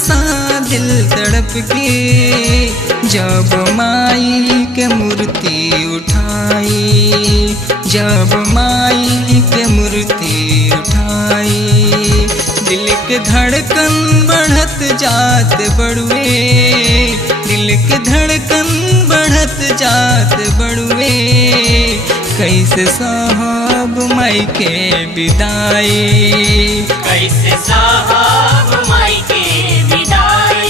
नन्हा दिल तड़प के जब माई के मूर्ति उठाई, जब माई के मूर्ति उठाई। दिल के धड़कन बढ़त जात बड़ुए, दिल के धड़कन बढ़त जात बड़ुए। कैसे साहब माई के विदाई, कैसे साहब माई के विदाई।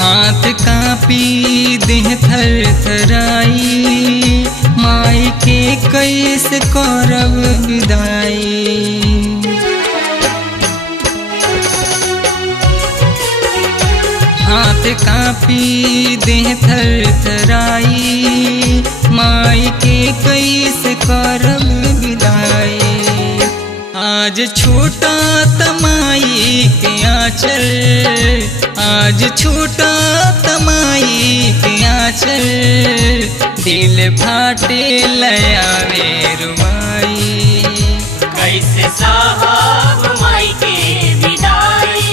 हाथ कांपी देह थर थराई, माई के कैसे करब विदाई। हाथ कांपी देह थर थराई, माई के कैसे करब विदाई। आज छूटा तमाई के आंचल, आज छूटा तमाई के आंचल। दिल फाटे लयावे रुमाई, कैसे साहब माई के विदाई।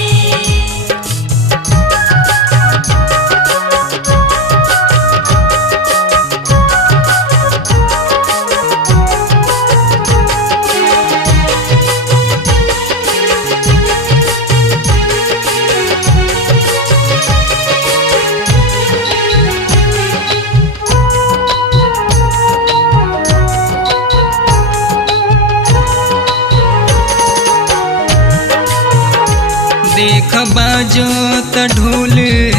देख बाजो त ढोल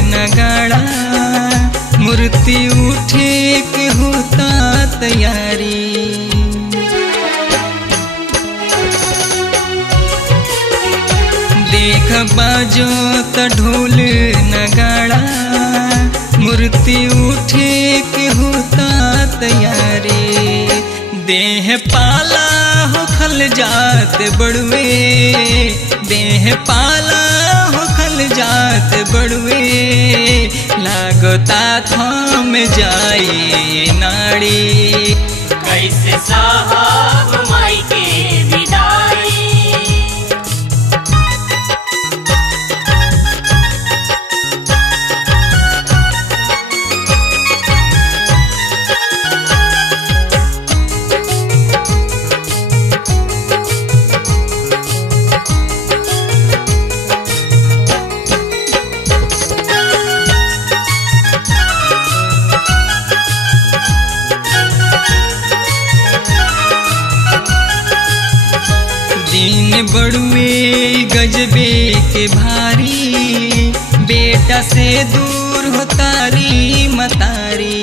नगाड़ा, मूर्ति उठे के होता तैयारी। देख बाजो त ढोल नगाड़ा, मूर्ति उठे के होता तैयारी। देह पाला हो खल जात बड़ुए, देह पाला हो खल जात बड़ुए। लागता थाम जाई नाड़ी, कैसे साहब माई के विदाई। दिन बड़ुए गजबे के भारी, बेटा से दूर हो तारी मतारी।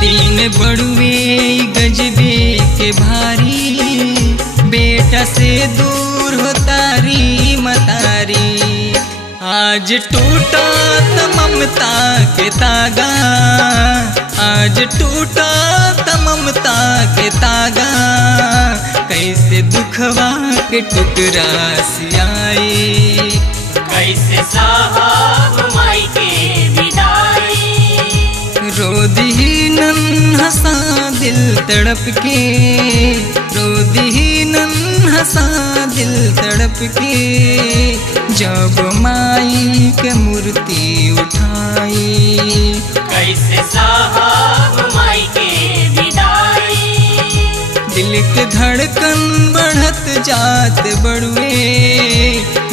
दिन बड़ुए गजबे के भारी, बेटा से दूर हो तारी मतारी। आज टूटा त ममता के तागा, आज टूटा त ममता के तागा। कैसे दुखवा के टुकड़ा सियाई, कैसे साहब माई के विदाई। रो दी नन्हा दिल तड़प के, रो दी नन्हा दिल तड़प के जब माई के मूर्ति उठाई। कैसे साहब माई के विदाई। दिल के धड़कन बढ़त जात बड़ुए,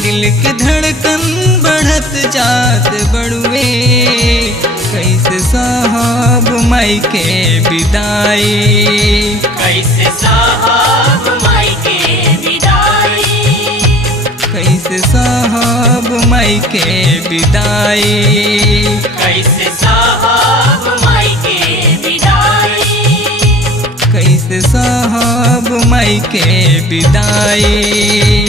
दिल के धड़कन बढ़त जात बड़ुए। कैसे साहब माई के विदाई, कैसे साहब माई के विदाई। कैसे साहब माई के विदाई, कैसे साहब माई के विदाई। कैसे साहब माई के विदाई।